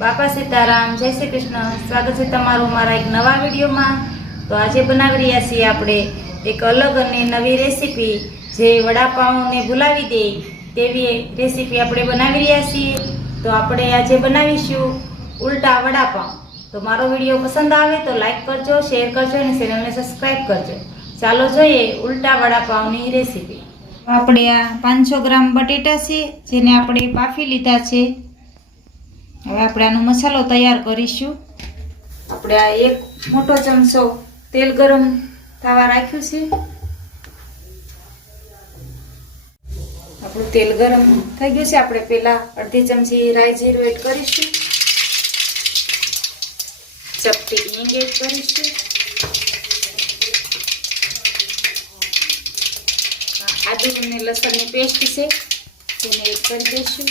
બાપા સીતારામ, જય શ્રી કૃષ્ણ. સ્વાગત છે તમારું મારા એક નવા વિડીયોમાં. તો આજે બનાવી રહ્યા છીએ આપણે એક અલગ અને નવી રેસીપી. જે વડાપાઉંને ભૂલાવી દે તેવી રેસીપી આપણે બનાવી રહ્યા છીએ. તો આપણે આજે બનાવીશું ઉલટા વડાપાઉં. તો મારો વીડિયો પસંદ આવે તો લાઈક કરજો, શેર કરજો અને ચેનલને સબસ્ક્રાઈબ કરજો. ચાલો જોઈએ ઉલટા વડાપાઉંની રેસીપી. આપણે આ પાંચસો ગ્રામ બટેટા છે, જેને આપણે બાફી લીધા છે. હવે આપણે આનો મસાલો તૈયાર કરીશું. આપણે આ એક મોટો ચમચો તેલ ગરમ થવા રાખ્યું છે. આપણું તેલ ગરમ થઈ ગયું છે. આપણે પહેલાં અડધી ચમચી રાઈ જીરું એડ કરીશું. ચપટી હિંગ એડ કરીશું. આદુ અને લસણની પેસ્ટ છે, તેને એડ કરી દઈશું.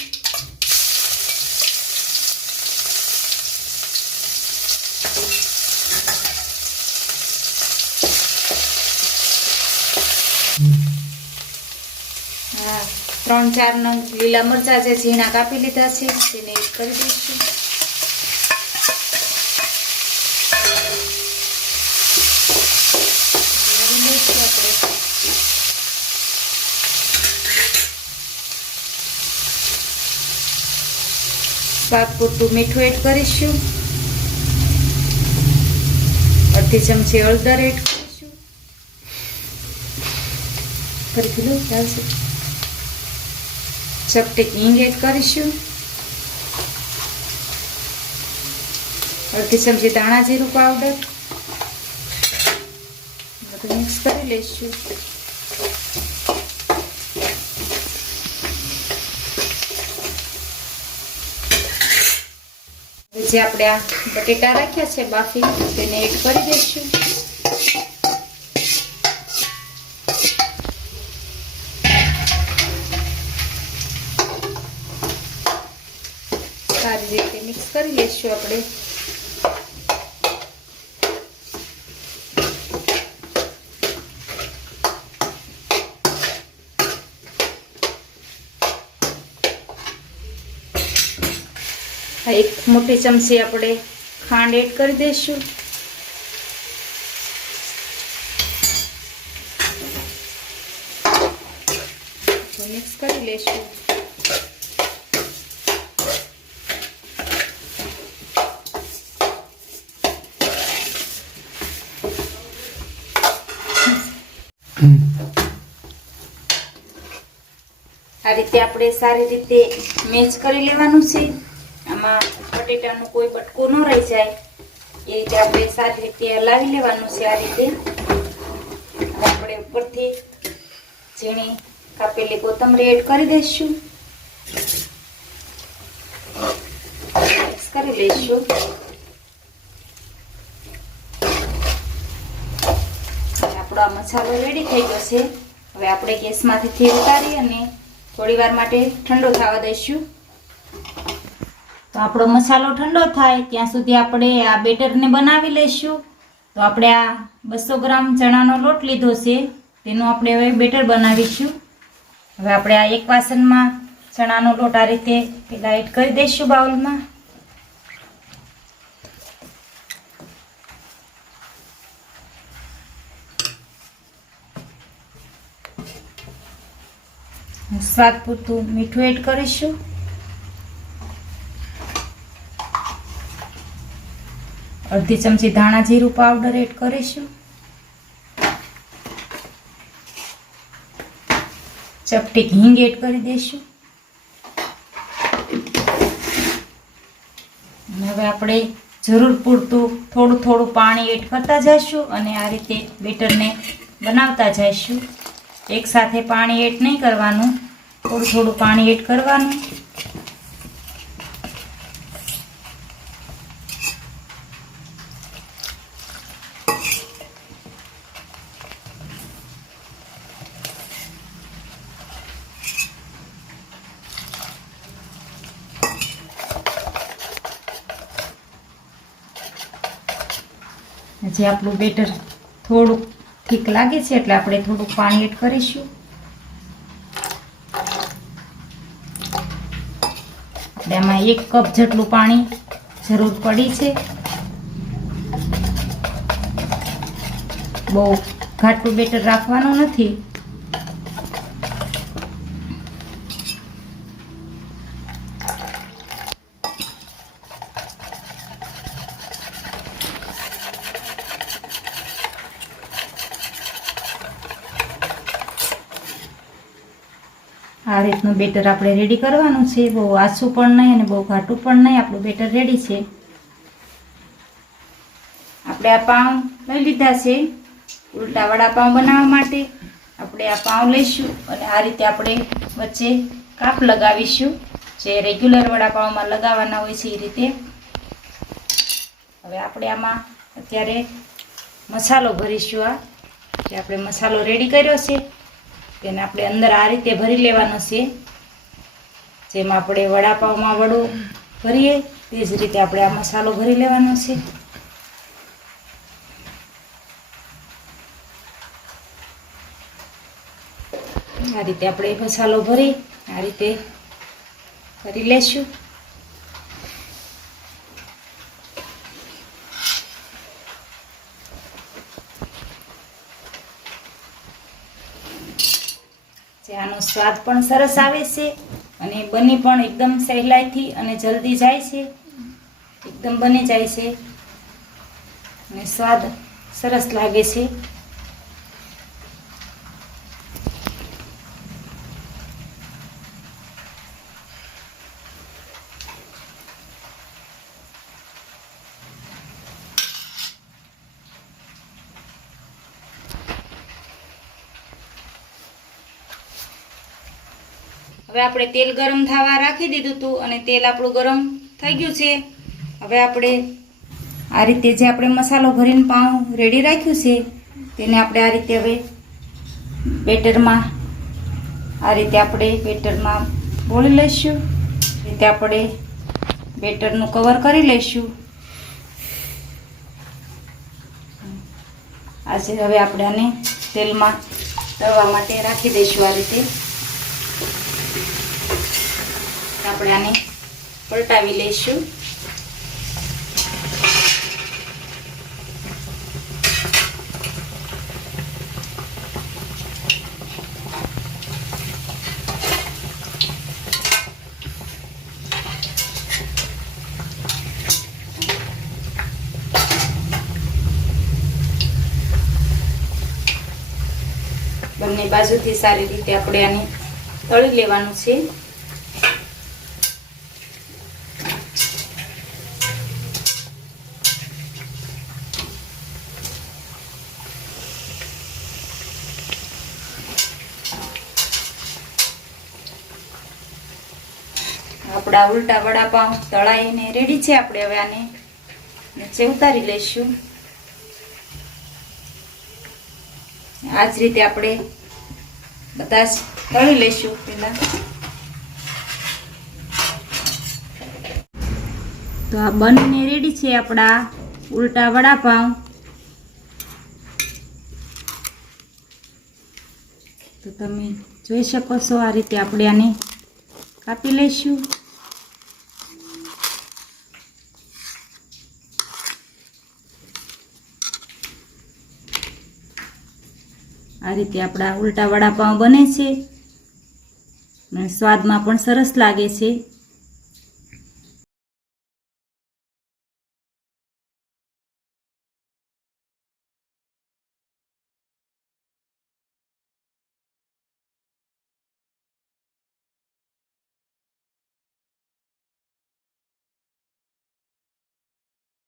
ત્રણ ચાર નંગ લીલા મરચાં જે ઝીણા કાપી લીધા છે, તેને એડ કરી દઈશું. સ્વાદ પૂરતું મીઠું એડ કરીશું. અડધી ચમચી હળદર એડ કરીશું. ફરીથી લો, ચાલશે. ચપટી હિંગ એડ કરીશું. અડધી ચમચી દાણા જીરું પાવડર બધું મિક્સ કરી લઈશું. જે આપણે આ બટેટા રાખ્યા છે બાફી, તેને એડ કરી દઈશું. કરી લઈશું આપણે. એક મોટી ચમચી આપણે ખાંડ એડ કરી દઈશું. મિક્સ કરી લઈશું. આ રીતે આપણે સારી રીતે મેચ કરી લેવાનું છે. આમાં બટેટાનો કોઈ બટકો ન રહી જાય. એ રીતે આપણે સારી રીતે હલાવી લેવાનું છે આ રીતે. આપણે ઉપરથી ઝીણી કાપેલી કોથમરી એડ કરી દઈશું. મિક્સ કરી લઈશું. આપણો મસાલો રેડી થઈ ગયો છે. હવે આપણે ગેસમાંથી ઉતારી અને થોડીવાર માટે ઠંડો થવા દઈશું. તો આપણો મસાલો ઠંડો થાય, ત્યાં સુધી આપણે આ બેટરને બનાવી લઈશું. તો આપણે આ બસો ગ્રામ ચણાનો લોટ લીધો છે, તેનું આપણે હવે બેટર બનાવીશું. હવે આપણે આ એક વાસણમાં ચણાનો લોટ આ રીતે પેલા કરી દઈશું બાઉલમાં. સ્વાદ પૂરતું મીઠું એડ કરીશું. અડધી ચમચી ધાણા જીરું પાવડર એડ કરીશું. ચપટી હિંગ એડ કરી દઈશું. હવે આપણે જરૂર પૂરતું થોડું થોડું પાણી એડ કરતા જઈશું અને આ રીતે બેટરને બનાવતા જઈશું. એકસાથે પાણી એડ નહીં કરવાનું. થોડું થોડું પાણી એડ કરવાનું. જે આપણું બેટર થોડુંક ઠીક લાગે છે એટલે આપણે થોડુંક પાણી એડ કરીશું. એમાં એક કપ જેટલું પાણી જરૂર પડી છે. બહુ ઘાટું બેટર રાખવાનું નથી. આ રીતનું બેટર આપણે રેડી કરવાનું છે. બહુ આછું પણ નહીં અને બહુ ઘાટું પણ નહીં. આપણું બેટર રેડી છે. આપણે આ પાઉં લઈ લીધા છે. ઉલટા વડાપાઉં બનાવવા માટે આપણે આ પાઉં લઈશું અને આ રીતે આપણે વચ્ચે કાપ લગાવીશું. જે રેગ્યુલર વડાપાઉંમાં લગાવવાના હોય છે એ રીતે. હવે આપણે આમાં અત્યારે મસાલો ભરીશું આ. જે આપણે મસાલો રેડી કર્યો છે. તેને આપણે અંદર આ રીતે ભરી લેવાનો છે. જેમ આપણે વડાપાઉંમાં વડું ભરીએ, તે જ રીતે આપણે આ મસાલો ભરી લેવાનો છે. આ રીતે આપણે મસાલો ભરી, આ રીતે ભરી લેશું. જે આનો સ્વાદ પણ સરસ આવે છે અને બની પણ એકદમ સહેલાઈથી અને જલ્દી જાય છે. એકદમ બની જાય છે. અને સ્વાદ સરસ લાગે છે. હવે આપણે તેલ ગરમ થવા રાખી દીધું હતું અને તેલ આપણું ગરમ થઈ ગયું છે. હવે આપણે આ રીતે જે આપણે મસાલો ભરીને પાઉં રેડી રાખ્યું છે, તેને આપણે આ રીતે હવે બેટરમાં આ રીતે આપણે બેટરમાં બોળી લઈશું. રીતે આપણે બેટરનું કવર કરી લઈશું. આજે હવે આપણે આને તેલમાં તળવા માટે રાખી દઈશું આ રીતે. આપણે પલટાવી લઈશું. બંને બાજુથી સારી રીતે આપણે આને તળી લેવાનું છે. આપણા ઉલટા વડાપાઉં તળાઈને રેડી છે આપણે હવે આને. નીચે ઉતારી લઈશું. આ જ રીતે આપણે બધા તળી લઈશું પહેલા. તો આ બંને રેડી છે આપણા ઉલટા વડાપાઉં તો તમે જોઈ શકો છો આ રીતે આપણે આને કાપી લઈશું. રીતે આપણા ઉલટા વડાપાઉં બને છે સ્વાદમાં પણ સરસ લાગે છે.